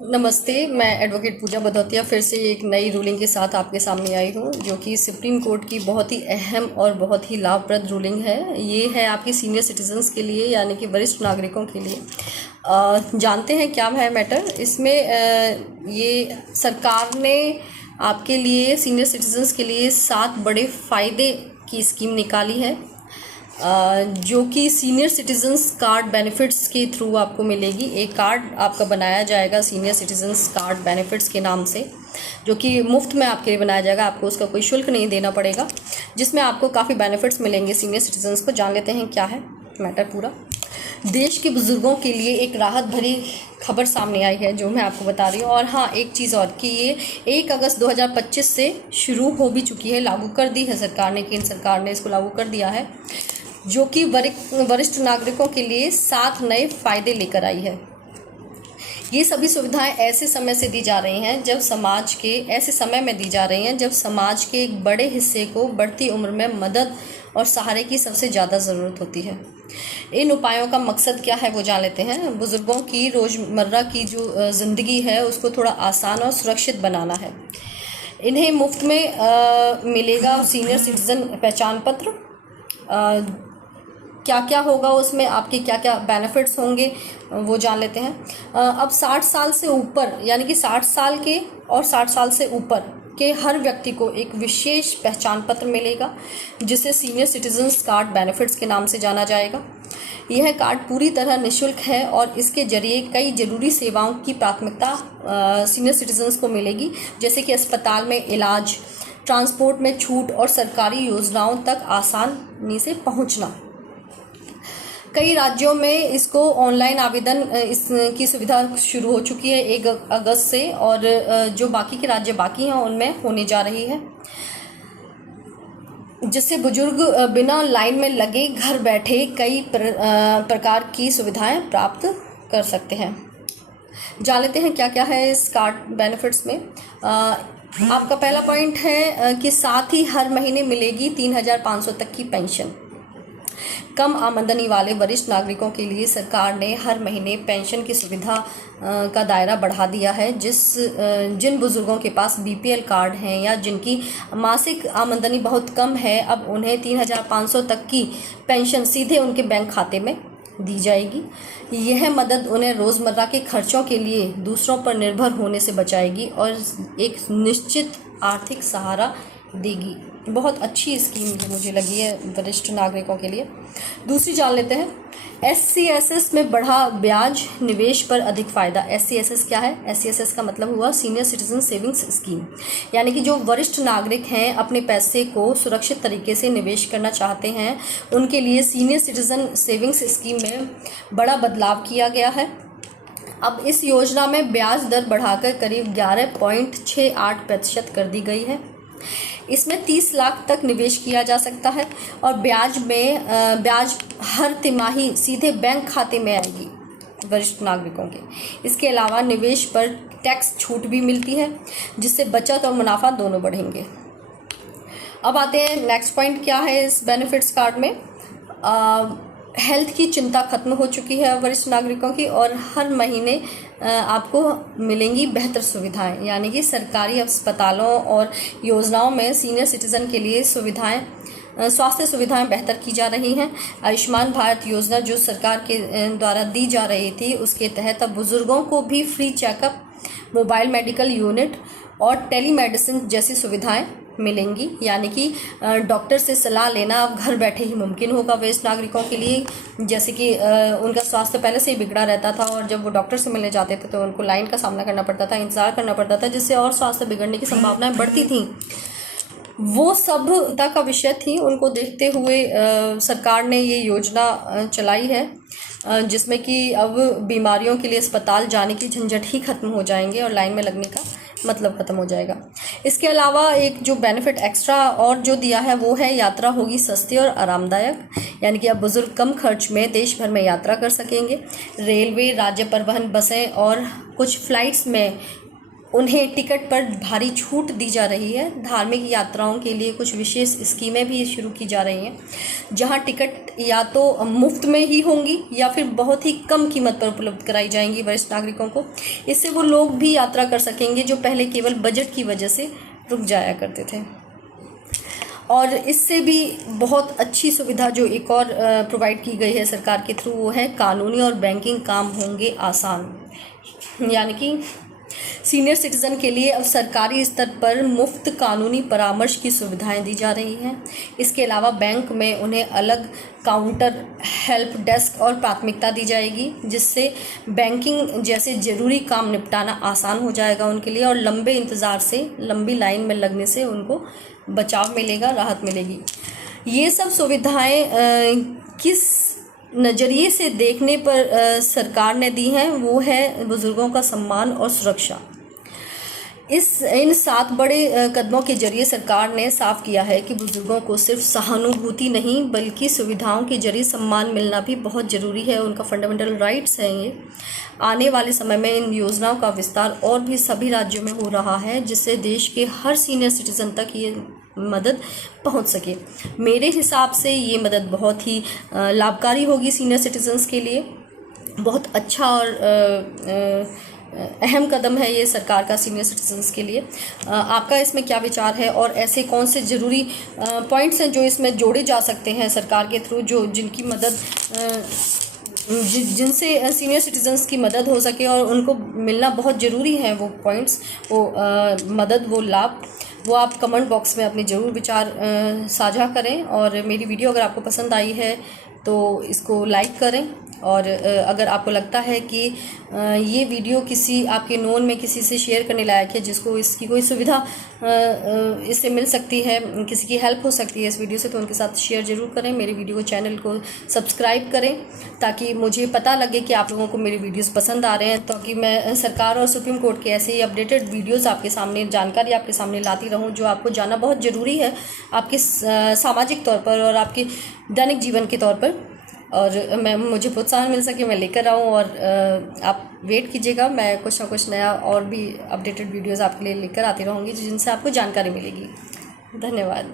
नमस्ते, मैं एडवोकेट पूजा भदौतिया फिर से एक नई रूलिंग के साथ आपके सामने आई हूँ, जो कि सुप्रीम कोर्ट की बहुत ही अहम और बहुत ही लाभप्रद रूलिंग है। ये है आपके सीनियर सिटीजन्स के लिए, यानी कि वरिष्ठ नागरिकों के लिए। जानते हैं क्या है मैटर इसमें। ये सरकार ने आपके लिए, सीनियर सिटीजन्स के लिए 7 बड़े फ़ायदे की स्कीम निकाली है, जो कि सीनियर सिटीजन्स कार्ड बेनिफिट्स के थ्रू आपको मिलेगी। एक कार्ड आपका बनाया जाएगा सीनियर सिटीजन्स कार्ड बेनिफिट्स के नाम से, जो कि मुफ्त में आपके लिए बनाया जाएगा। आपको उसका कोई शुल्क नहीं देना पड़ेगा, जिसमें आपको काफ़ी बेनिफिट्स मिलेंगे सीनियर सिटीजन्स को। जान लेते हैं क्या है मैटर पूरा। देश के बुज़ुर्गों के लिए एक राहत भरी खबर सामने आई है, जो मैं आपको बता रही हूँ। और हाँ, एक चीज़ और कि ये 1 अगस्त 2025 से शुरू हो भी चुकी है, लागू कर दी है सरकार ने, केंद्र सरकार ने इसको लागू कर दिया है, जो कि वरिष्ठ नागरिकों के लिए 7 नए फ़ायदे लेकर आई है। ये सभी सुविधाएं ऐसे समय से दी जा रही हैं जब समाज के ऐसे समय में दी जा रही हैं जब समाज के एक बड़े हिस्से को बढ़ती उम्र में मदद और सहारे की सबसे ज़्यादा ज़रूरत होती है। इन उपायों का मकसद क्या है वो जान लेते हैं। बुज़ुर्गों की रोज़मर्रा की जो ज़िंदगी है उसको थोड़ा आसान और सुरक्षित बनाना है। इन्हें मुफ्त में मिलेगा सीनियर सिटीज़न पहचान पत्र। क्या क्या होगा उसमें, आपके क्या क्या बेनिफिट्स होंगे वो जान लेते हैं। अब 60 साल से ऊपर, यानी कि 60 साल के और 60 साल से ऊपर के हर व्यक्ति को एक विशेष पहचान पत्र मिलेगा, जिसे सीनियर सिटीजन्स कार्ड बेनिफिट्स के नाम से जाना जाएगा। यह कार्ड पूरी तरह निःशुल्क है और इसके जरिए कई ज़रूरी सेवाओं की प्राथमिकता सीनियर सिटीजन्स को मिलेगी, जैसे कि अस्पताल में इलाज, ट्रांसपोर्ट में छूट और सरकारी योजनाओं तक आसानी से पहुंचना। कई राज्यों में इसको ऑनलाइन आवेदन इसकी सुविधा शुरू हो चुकी है 1 अगस्त से, और जो बाकी के राज्य बाकी हैं उनमें होने जा रही है, जिससे बुजुर्ग बिना लाइन में लगे घर बैठे कई प्रकार की सुविधाएं प्राप्त कर सकते हैं। जान लेते हैं क्या क्या है इस कार्ड बेनिफिट्स में। आपका पहला पॉइंट है कि साथ ही हर महीने मिलेगी 3500 तक की पेंशन। कम आमदनी वाले वरिष्ठ नागरिकों के लिए सरकार ने हर महीने पेंशन की सुविधा का दायरा बढ़ा दिया है। जिन बुज़ुर्गों के पास बीपीएल कार्ड हैं या जिनकी मासिक आमदनी बहुत कम है, अब उन्हें 3500 तक की पेंशन सीधे उनके बैंक खाते में दी जाएगी। यह मदद उन्हें रोज़मर्रा के खर्चों के लिए दूसरों पर निर्भर होने से बचाएगी और एक निश्चित आर्थिक सहारा देगी। बहुत अच्छी स्कीम जो मुझे लगी है वरिष्ठ नागरिकों के लिए। दूसरी जान लेते हैं, SCSS में बढ़ा ब्याज निवेश पर अधिक फ़ायदा। SCSS क्या है? SCSS का मतलब हुआ सीनियर सिटीजन सेविंग्स स्कीम, यानी कि जो वरिष्ठ नागरिक हैं अपने पैसे को सुरक्षित तरीके से निवेश करना चाहते हैं, उनके लिए सीनियर सिटीजन सेविंग्स स्कीम में बड़ा बदलाव किया गया है। अब इस योजना में ब्याज दर बढ़ाकर करीब 11.68% कर दी गई है। इसमें 30 लाख तक निवेश किया जा सकता है और ब्याज हर तिमाही सीधे बैंक खाते में आएगी वरिष्ठ नागरिकों के। इसके अलावा निवेश पर टैक्स छूट भी मिलती है, जिससे बचत और मुनाफा दोनों बढ़ेंगे। अब आते हैं नेक्स्ट पॉइंट, क्या है इस बेनिफिट्स कार्ड में। हेल्थ की चिंता खत्म हो चुकी है वरिष्ठ नागरिकों की, और हर महीने आपको मिलेंगी बेहतर सुविधाएं, यानी कि सरकारी अस्पतालों और योजनाओं में सीनियर सिटीज़न के लिए स्वास्थ्य सुविधाएं बेहतर की जा रही हैं। आयुष्मान भारत योजना जो सरकार के द्वारा दी जा रही थी, उसके तहत अब बुज़ुर्गों को भी free checkup, mobile medical unit और टेलीमेडिसिन जैसी सुविधाएं मिलेंगी, यानी कि डॉक्टर से सलाह लेना अब घर बैठे ही मुमकिन होगा वरिष्ठ नागरिकों के लिए। जैसे कि उनका स्वास्थ्य पहले से ही बिगड़ा रहता था और जब वो डॉक्टर से मिलने जाते थे तो उनको लाइन का सामना करना पड़ता था, इंतज़ार करना पड़ता था, जिससे और स्वास्थ्य बिगड़ने की संभावनाएं बढ़ती थी। वो सभ्यता का विषय थी। उनको देखते हुए सरकार ने ये योजना चलाई है, जिसमें कि अब बीमारियों के लिए अस्पताल जाने की झंझट ही खत्म हो जाएंगे और लाइन में लगने का मतलब ख़त्म हो जाएगा। इसके अलावा एक जो बेनिफिट एक्स्ट्रा और जो दिया है वो है, यात्रा होगी सस्ती और आरामदायक, यानी कि अब बुज़ुर्ग कम खर्च में देश भर में यात्रा कर सकेंगे। रेलवे, राज्य परिवहन बसें और कुछ फ़्लाइट्स में उन्हें टिकट पर भारी छूट दी जा रही है। धार्मिक यात्राओं के लिए कुछ विशेष स्कीमें भी शुरू की जा रही हैं, जहां टिकट या तो मुफ्त में ही होंगी या फिर बहुत ही कम कीमत पर उपलब्ध कराई जाएंगी वरिष्ठ नागरिकों को। इससे वो लोग भी यात्रा कर सकेंगे जो पहले केवल बजट की वजह से रुक जाया करते थे। और इससे भी बहुत अच्छी सुविधा जो एक और प्रोवाइड की गई है सरकार के थ्रू, वो है कानूनी और बैंकिंग काम होंगे आसान। यानी कि सीनियर सिटीज़न के लिए अब सरकारी स्तर पर मुफ्त कानूनी परामर्श की सुविधाएं दी जा रही हैं। इसके अलावा बैंक में उन्हें अलग काउंटर, हेल्प डेस्क और प्राथमिकता दी जाएगी, जिससे बैंकिंग जैसे ज़रूरी काम निपटाना आसान हो जाएगा उनके लिए, और लंबे इंतज़ार से, लंबी लाइन में लगने से उनको बचाव मिलेगा, राहत मिलेगी। ये सब सुविधाएं किस नज़रिए से देखने पर सरकार ने दी हैं, वो है बुज़ुर्गों का सम्मान और सुरक्षा। इन 7 बड़े कदमों के जरिए सरकार ने साफ किया है कि बुज़ुर्गों को सिर्फ सहानुभूति नहीं बल्कि सुविधाओं के जरिए सम्मान मिलना भी बहुत ज़रूरी है, उनका फंडामेंटल राइट्स हैं ये। आने वाले समय में इन योजनाओं का विस्तार और भी सभी राज्यों में हो रहा है, जिससे देश के हर सीनियर सिटीज़न तक ये मदद पहुंच सके। मेरे हिसाब से ये मदद बहुत ही लाभकारी होगी सीनियर सिटीजन्स के लिए। बहुत अच्छा और अहम कदम है ये सरकार का सीनियर सिटीजन्स के लिए। आपका इसमें क्या विचार है, और ऐसे कौन से ज़रूरी पॉइंट्स हैं जो इसमें जोड़े जा सकते हैं सरकार के थ्रू, जो जिनकी मदद जिनसे सीनियर सिटीजन्स की मदद हो सके और उनको मिलना बहुत ज़रूरी है, वो पॉइंट्स, वो मदद, वो लाभ, वो आप कमेंट बॉक्स में अपने ज़रूर विचार साझा करें। और मेरी वीडियो अगर आपको पसंद आई है तो इसको लाइक करें, और अगर आपको लगता है कि ये वीडियो किसी आपके नोन में किसी से शेयर करने लायक है, जिसको इसकी कोई सुविधा इससे मिल सकती है, किसी की हेल्प हो सकती है इस वीडियो से, तो उनके साथ शेयर ज़रूर करें। मेरे वीडियो चैनल को सब्सक्राइब करें ताकि मुझे पता लगे कि आप लोगों को मेरे वीडियोस पसंद आ रहे हैं, ताकि मैं सरकार और सुप्रीम कोर्ट के ऐसे ही अपडेटेड वीडियोस आपके सामने, जानकारी आपके सामने लाती रहूं, जो आपको जानना बहुत ज़रूरी है आपके सामाजिक तौर पर और आपके दैनिक जीवन के तौर पर। और मुझे प्रोत्साहन मिल सके, मैं लेकर आऊँ, और आप वेट कीजिएगा, मैं कुछ ना कुछ नया और भी अपडेटेड वीडियोस आपके लिए लेकर आती रहूँगी, जिनसे आपको जानकारी मिलेगी। धन्यवाद।